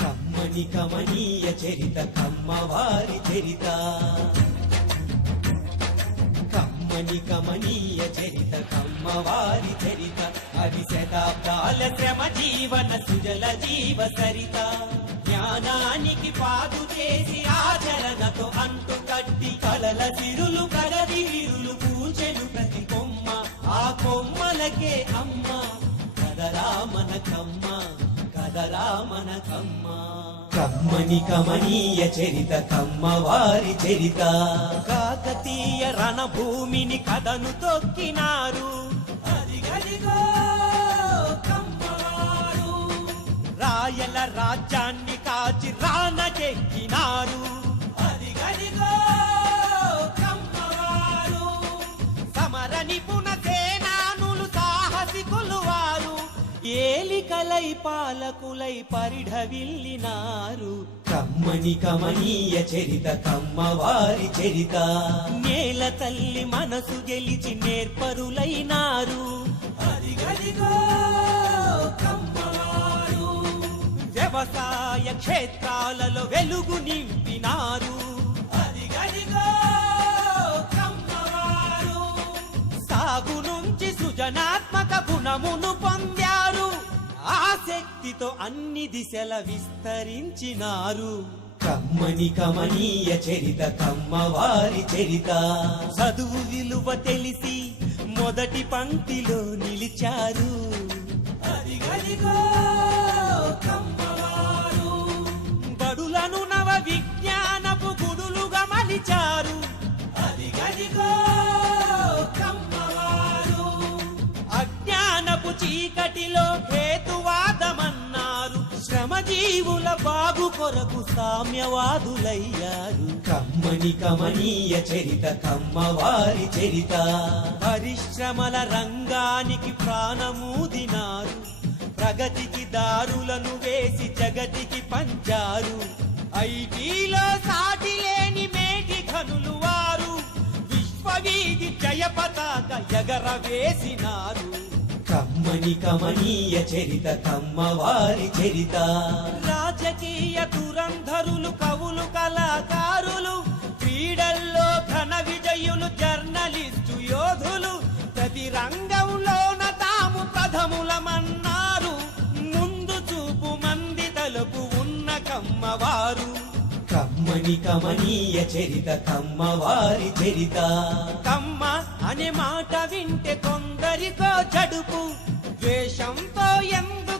కమ్మని కమనీయ చరిత కమ్మవారి చరిత, కమ్మని కమనీయ చరిత కమ్మవారి చరిత, అది శతాబ్దాల శ్రమ జీవన సుజల జీవ సరిత. జ్ఞానానికి పాదు చేసి ఆచరణతో అంటు కట్టి కలల సిరులు ప్రగతి విరులు పూచెను ప్రతి కొమ్మ, ఆ కొమ్మలకే అమ్మ కదరా మనకమ్మ, కదరా మనకమ్మ. కమ్మని కమనీయ చరిత కమ్మవారి చరిత, కాకతీయ రణభూమిని కథను తొక్కినారు, అదిగదిగో కమ్మవారు. రాయల రాజ్యాన్ని కాచి రానజెక్కినారు, అదిగదిగో కమ్మవారు. సమర నిపుణ సేనానులు సాహసికులు వారు, ఏలికలై పాలకులై పరిఢవిల్లినారు. కమ్మని కమనీయ చరిత కమ్మవారి చరిత, నేల తల్లి మనసు గెలిచి నేర్పరులైనారు, అదిగదిగో కమ్మవారు. వ్యవసాయ క్షేత్రాలలో వెలుగు నింపినారు, అదిగదిగో కమ్మవారు. సాగు నుంచి సృజనాత్మక గుణమును పొందారు, ఆ శక్తితో అన్ని దిశల విస్తరించినారు. కమ్మని కమనీయ చరిత కమ్మవారి చరిత, చదువు విలువ తెలిసి మొదటి పంక్తిలో నిలిచారు, అదిగదిగో కమ్మవారు. బడులను నవ విజ్ఞానపు గుడులుగా మలిచారు, అదిగదిగో కమ్మవారు. అజ్ఞానపు చీకటిలో హేతువాదమన్నారు, శ్రమజీవుల బాగు కొరకు సామ్యవాదులయ్యారు. కమ్మని కమనీయ చరిత కమ్మవారి చరిత, పరిశ్రమల రంగానికి ప్రాణమూదినారు, ప్రగతికి దారులను వేసి జగతికి పంచారు. ఐటీలో సాటి లేని మేటి ఘనులు వారు, విశ్వవీధి జయ పతాక ఎగరవేసినారు. కమ్మని కమనీయ చరిత కమ్మవారి చరిత, రాజకీయ దురంధరులు కవులు కళాకారులు, క్రీడల్లో ఘన విజయులు జర్నలిస్టు యోధులు, ప్రతి రంగంలోన తాము ప్రథములమన్నారు. ముందు చూపు మంది తలుపు ఉన్న కమ్మవారు. కమ్మని కమనీయ చరిత కమ్మవారి చరిత, కమ్మ అనే మాట వింటే కొందరికో జడుపు, ద్వేషంతో ఎందు